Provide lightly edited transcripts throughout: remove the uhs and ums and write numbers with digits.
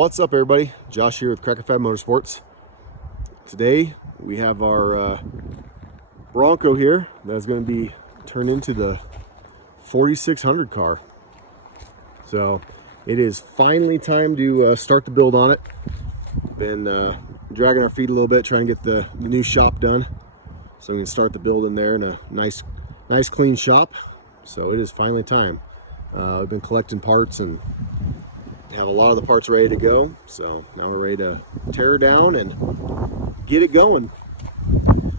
What's up, everybody? Josh here with Cracker Fab Motorsports. Today we have our Bronco here that's going to be turned into the 4600 car. So it is finally time to start the build on it. Been dragging our feet a little bit trying to get the new shop done, so we can start the build in there in a nice clean shop. So it is finally time. We've been collecting parts and have a lot of the parts ready to go, so now we're ready to tear her down and get it going.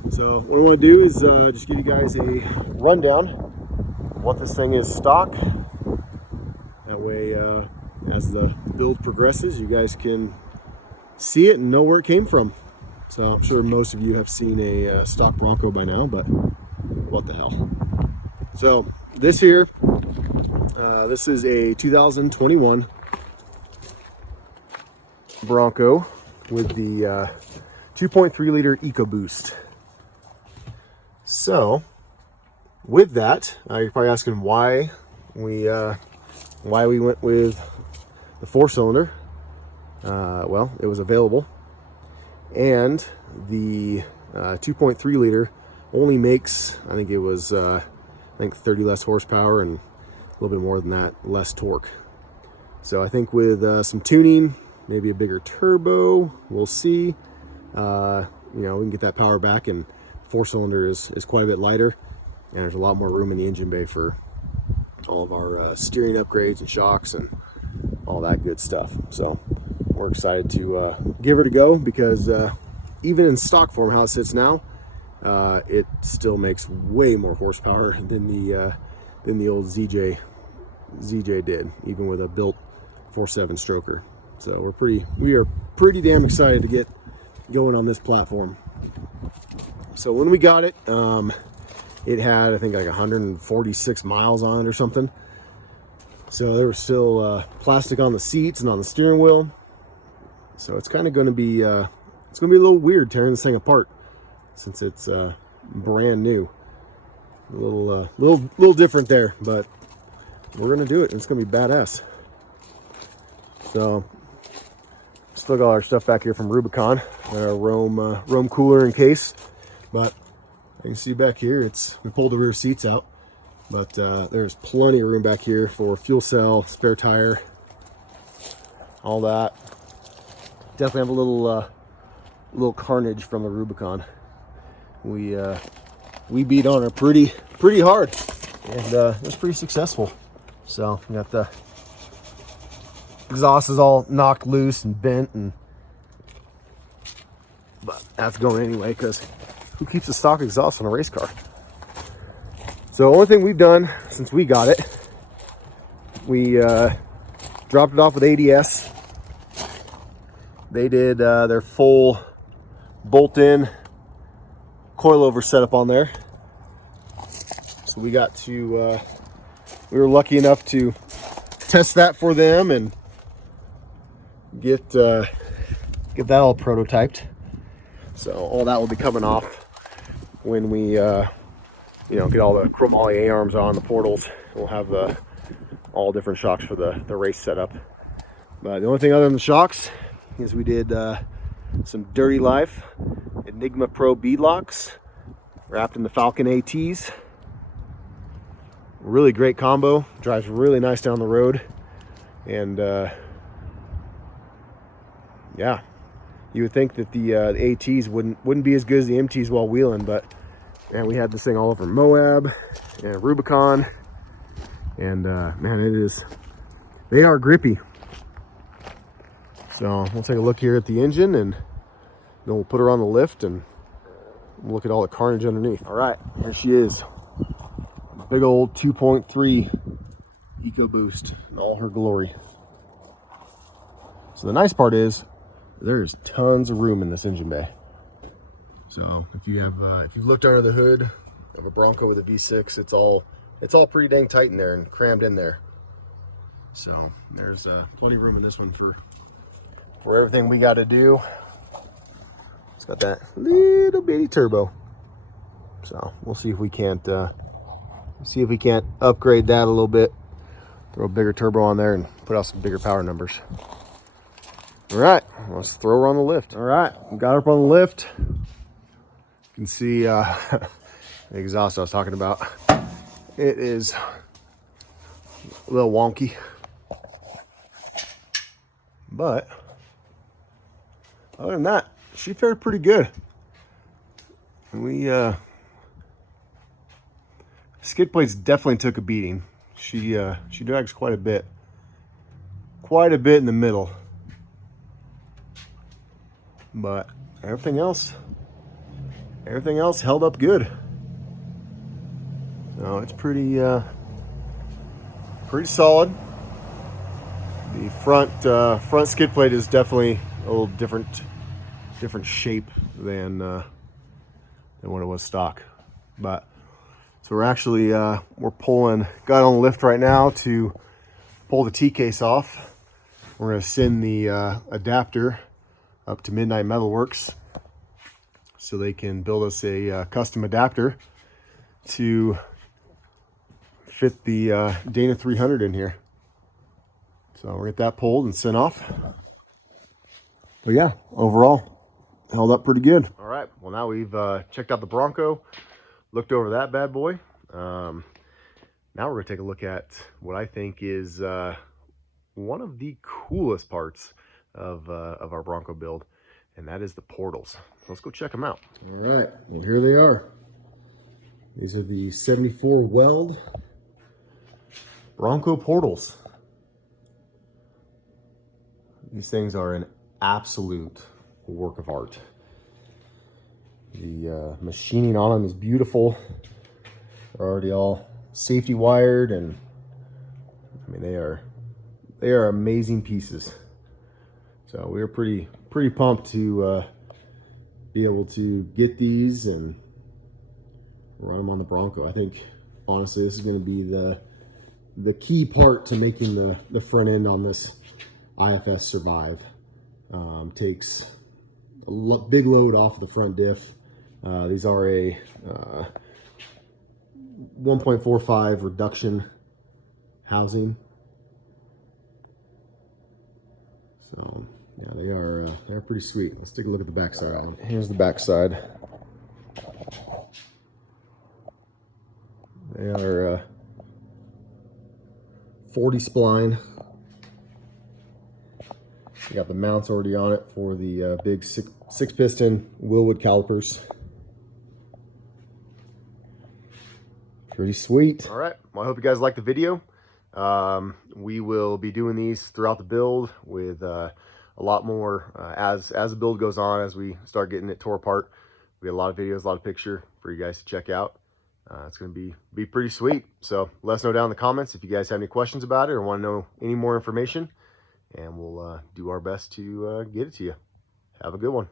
So what I want to do is just give you guys a rundown of what this thing is stock. That way as the build progresses, you guys can see it and know where it came from. So I'm sure most of you have seen a stock Bronco by now, but what the hell. So this here, this is a 2021 Bronco with the 2.3 liter EcoBoost. So with that, you're probably asking why we went with the 4-cylinder. Well, it was available, and the 2.3 liter only makes, I think it was 30 less horsepower and a little bit more than that, less torque. So I think with some tuning, maybe a bigger turbo, we'll see. We can get that power back, and 4-cylinder is quite a bit lighter, and there's a lot more room in the engine bay for all of our steering upgrades and shocks and all that good stuff. So we're excited to give her to go, because even in stock form, how it sits now, it still makes way more horsepower than the old ZJ did, even with a built 4.7 stroker. So we are pretty damn excited to get going on this platform. So when we got it, it had, I think, like 146 miles on it or something. So there was still plastic on the seats and on the steering wheel. So it's kind of going to be a little weird tearing this thing apart, since it's brand new. A little different there, but we're gonna do it, and it's gonna be badass. So still got our stuff back here from Rubicon, our Rome cooler and case, but you can see back here, we pulled the rear seats out, but there's plenty of room back here for fuel cell, spare tire, all that. Definitely have a little carnage from the Rubicon. We beat on her pretty hard, and it was pretty successful. So we got the exhaust is all knocked loose and bent, but that's going anyway, because who keeps a stock exhaust on a race car? So the only thing we've done since we got it, we dropped it off with ADS. They did their full bolt-in coilover setup on there. So we got to we were lucky enough to test that for them and get that all prototyped. So all that will be coming off when we get all the chromoly A-arms on the portals. We'll have all different shocks for the race setup. But the only thing other than the shocks is we did some Dirty Life Enigma Pro beadlocks wrapped in the Falcon ATs. Really great combo, drives really nice down the road, and yeah, you would think that the ATs wouldn't be as good as the MTs while wheeling, but man, we had this thing all over Moab and Rubicon, and man, they are grippy. So we'll take a look here at the engine, and then we'll put her on the lift and we'll look at all the carnage underneath. All right, here she is. Big old 2.3 EcoBoost in all her glory. So the nice part is there's tons of room in this engine bay. So if you've looked under the hood of a Bronco with a V6, it's all pretty dang tight in there and crammed in there. So there's plenty of room in this one for everything we got to do. It's got that little bitty turbo. So we'll see if we can't upgrade that a little bit, throw a bigger turbo on there and put out some bigger power numbers. All right, let's throw her on the lift. All right, got her up on the lift. You can see the exhaust I was talking about. It is a little wonky, but other than that, she fared pretty good. We skid plates definitely took a beating. She drags quite a bit in the middle, but everything else held up good. So it's pretty solid. The front skid plate is definitely a little different shape than what it was stock. But so we're actually got on the lift right now to pull the T-case off. We're going to send the adapter up to Midnight Metalworks so they can build us a custom adapter to fit the Dana 300 in here. So we'll get that pulled and sent off. But yeah, overall, held up pretty good. All right, well now we've checked out the Bronco, looked over that bad boy. Now we're gonna take a look at what I think is one of the coolest parts of our Bronco build, and that is the portals. So let's go check them out. All right, well here they are. These are the 74 Weld Bronco portals. These things are an absolute work of art. The machining on them is beautiful. They're already all safety wired, and I mean they are amazing pieces. So we were pretty pumped to be able to get these and run them on the Bronco. I think honestly this is going to be the key part to making the front end on this IFS survive. Takes a big load off the front diff. These are a 1.45 reduction housing. So yeah, they're pretty sweet. Let's take a look at the back side. Right, here's the back side. They are 40 spline. You got the mounts already on it for the big six piston Willwood calipers. Pretty sweet. All right, well I hope you guys liked the video. We will be doing these throughout the build with a lot more as the build goes on, as we start getting it tore apart. We got a lot of videos, a lot of picture for you guys to check out. It's going to be pretty sweet. So let us know down in the comments if you guys have any questions about it or want to know any more information, and we'll do our best to get it to you. Have a good one.